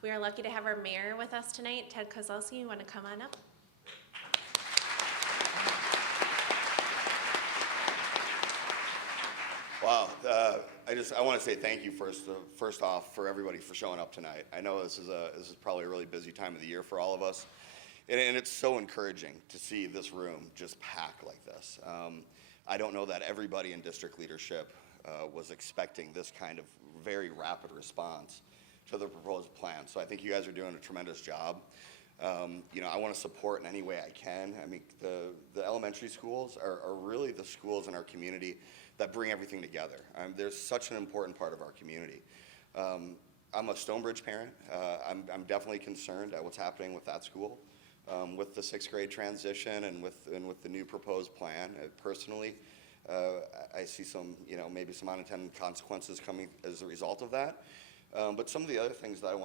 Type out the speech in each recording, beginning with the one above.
We are lucky to have our mayor with us tonight, Ted Kozlowski. You want to come on up? Wow, I want to say thank you first off for everybody for showing up tonight. I know this is probably a really busy time of the year for all of us, and it's so encouraging to see this room just packed like this. I don't know that everybody in district leadership was expecting this kind of very rapid response to the proposed plan. So I think you guys are doing a tremendous job. I want to support in any way I can. I mean, the elementary schools are really the schools in our community that bring everything together. They're such an important part of our community. I'm a Stonebridge parent. I'm definitely concerned at what's happening with that school, with the sixth grade transition and with the new proposed plan. Personally, I see some, maybe some unintended consequences coming as a result of that. But some of the other things that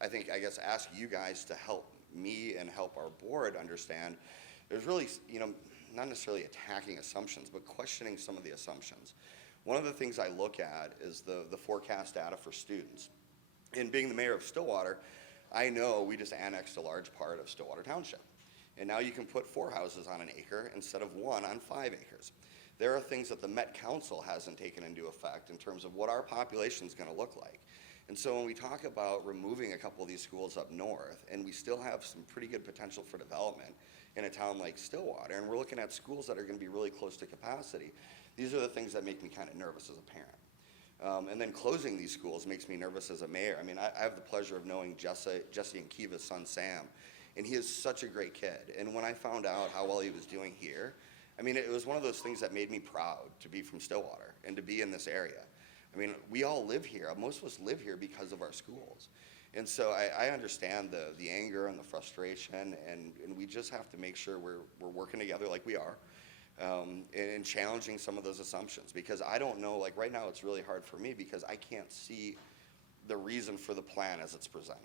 I guess ask you guys to help me and help our board understand, there's really, not necessarily attacking assumptions, but questioning some of the assumptions. One of the things I look at is the forecast data for students. And being the mayor of Stillwater, I know we just annexed a large part of Stillwater Township. And now you can put 4 houses on an acre instead of 1 on 5 acres. There are things that the Met Council hasn't taken into effect in terms of what our population is going to look like. And so when we talk about removing a couple of these schools up north, and we still have some pretty good potential for development in a town like Stillwater, and we're looking at schools that are going to be really close to capacity, these are the things that make me kind of nervous as a parent. And then closing these schools makes me nervous as a mayor. I mean, I have the pleasure of knowing Jesse and Kiva's son, Sam, and he is such a great kid. And when I found out how well he was doing here, I mean, it was one of those things that made me proud to be from Stillwater and to be in this area. I mean, we all live here. Most of us live here because of our schools. And so I understand the anger and the frustration, and we just have to make sure we're working together like we are, and challenging some of those assumptions. Because I don't know, like right now it's really hard for me because I can't see the reason for the plan as it's presented.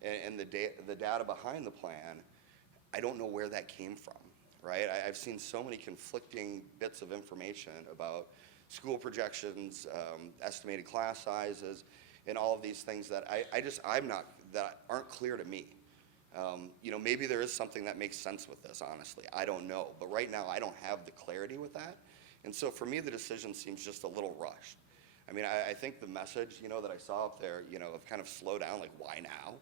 And the data behind the plan, I don't know where that came from, right? I've seen so many conflicting bits of information about school projections, estimated class sizes, and all of these things that that aren't clear to me. Maybe there is something that makes sense with this, honestly. I don't know. But right now, I don't have the clarity with that. And so for me, the decision seems just a little rushed. I mean, I think the message, that I saw up there, of kind of slow down, like, why now?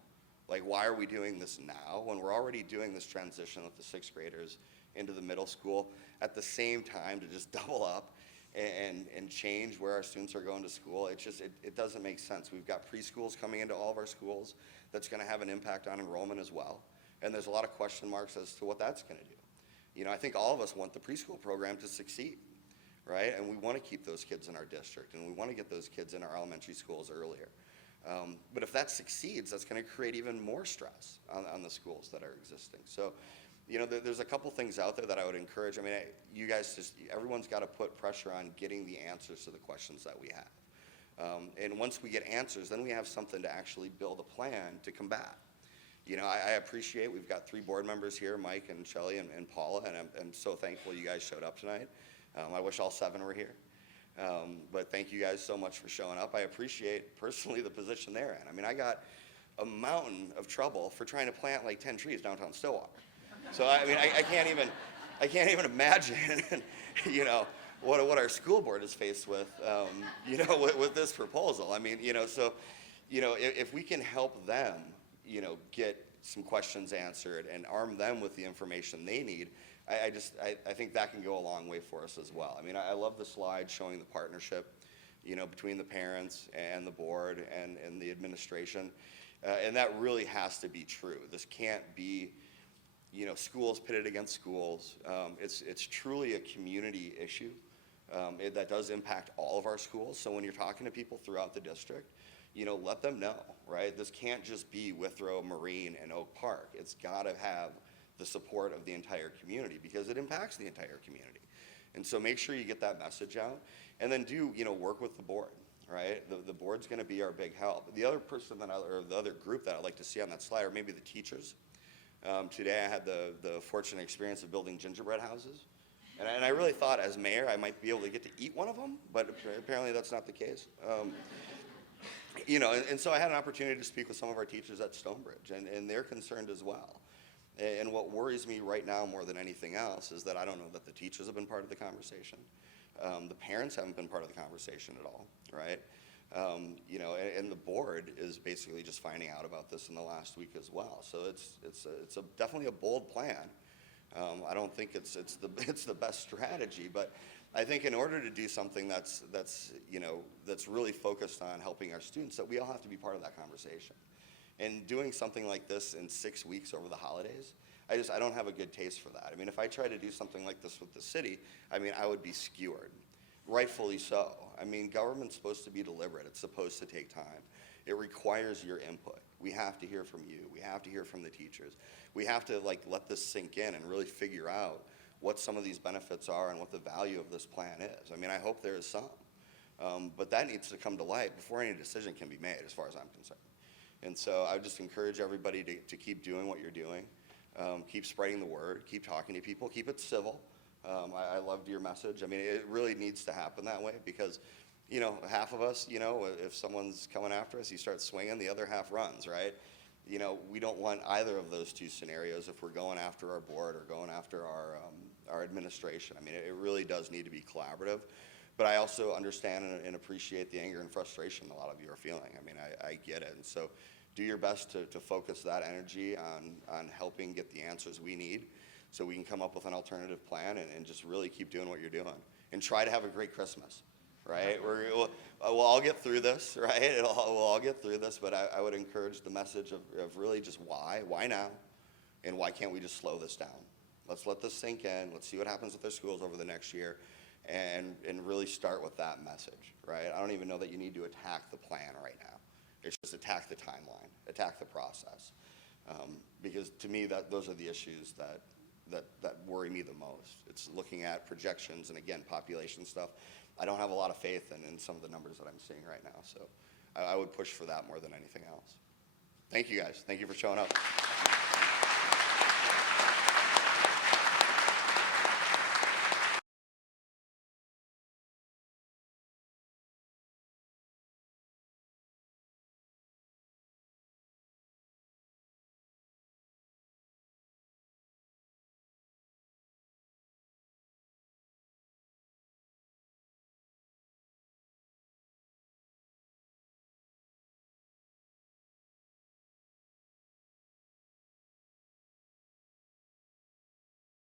Like, why are we doing this now when we're already doing this transition with the 6th graders into the middle school at the same time to just double up and change where our students are going to school? It doesn't make sense. We've got preschools coming into all of our schools. That's going to have an impact on enrollment as well. And there's a lot of question marks as to what that's going to do. I think all of us want the preschool program to succeed, right? And we want to keep those kids in our district, and we want to get those kids in our elementary schools earlier. But if that succeeds, that's going to create even more stress on the schools that are existing. So, there's a couple things out there that I would encourage. I mean, you guys everyone's got to put pressure on getting the answers to the questions that we have. And once we get answers, then we have something to actually build a plan to combat. I appreciate we've got 3 board members here, Mike and Shelley and Paula, and I'm so thankful you guys showed up tonight. I wish all 7 were here. But thank you guys so much for showing up. I appreciate personally the position they're in. I mean, I got a mountain of trouble for trying to plant like 10 trees downtown Stillwater. So I mean, I can't even imagine, what our school board is faced with, with this proposal. I mean, if we can help them, get some questions answered and arm them with the information they need, I think that can go a long way for us as well. I mean, I love the slide showing the partnership, between the parents and the board and the administration, and that really has to be true. This can't be, schools pitted against schools. It's truly a community issue that does impact all of our schools. So when you're talking to people throughout the district, let them know, right? This can't just be Withrow, Marine, and Oak Park. It's got to have the support of the entire community because it impacts the entire community. And so make sure you get that message out, and then work with the board, right? The board's going to be our big help. The other person or the other group that I'd like to see on that slide are maybe the teachers. Today I had the fortunate experience of building gingerbread houses. And I really thought as mayor I might be able to get to eat one of them, but apparently that's not the case. And so I had an opportunity to speak with some of our teachers at Stonebridge, and they're concerned as well. And what worries me right now more than anything else is that I don't know that the teachers have been part of the conversation. The parents haven't been part of the conversation at all, right? And the board is basically just finding out about this in the last week as well. So it's definitely a bold plan. I don't think it's the best strategy, but I think in order to do something that's really focused on helping our students, that we all have to be part of that conversation. And doing something like this in 6 weeks over the holidays, I don't have a good taste for that. I mean, if I try to do something like this with the city, I would be skewered, rightfully so. I mean, government's supposed to be deliberate. It's supposed to take time. It requires your input. We have to hear from you. We have to hear from the teachers. We have to let this sink in and really figure out what some of these benefits are and what the value of this plan is. I mean, I hope there is some, but that needs to come to light before any decision can be made, as far as I'm concerned. And so I would just encourage everybody to keep doing what you're doing, keep spreading the word, keep talking to people, keep it civil. I loved your message. I mean, it really needs to happen that way because, half of us, if someone's coming after us, he starts swinging, the other half runs, right? We don't want either of those two scenarios if we're going after our board or going after our administration. I mean, it really does need to be collaborative. But I also understand and appreciate the anger and frustration a lot of you are feeling. I mean, I get it. And so do your best to focus that energy on helping get the answers we need so we can come up with an alternative plan and just really keep doing what you're doing. And try to have a great Christmas, right? We'll all get through this, right? We'll all get through this, but I would encourage the message of really just why now, and why can't we just slow this down? Let's let this sink in. Let's see what happens with their schools over the next year. And really start with that message, right? I don't even know that you need to attack the plan right now. It's just attack the timeline, attack the process. Because to me, those are the issues that worry me the most. It's looking at projections and, again, population stuff. I don't have a lot of faith in some of the numbers that I'm seeing right now. So I would push for that more than anything else. Thank you, guys. Thank you for showing up.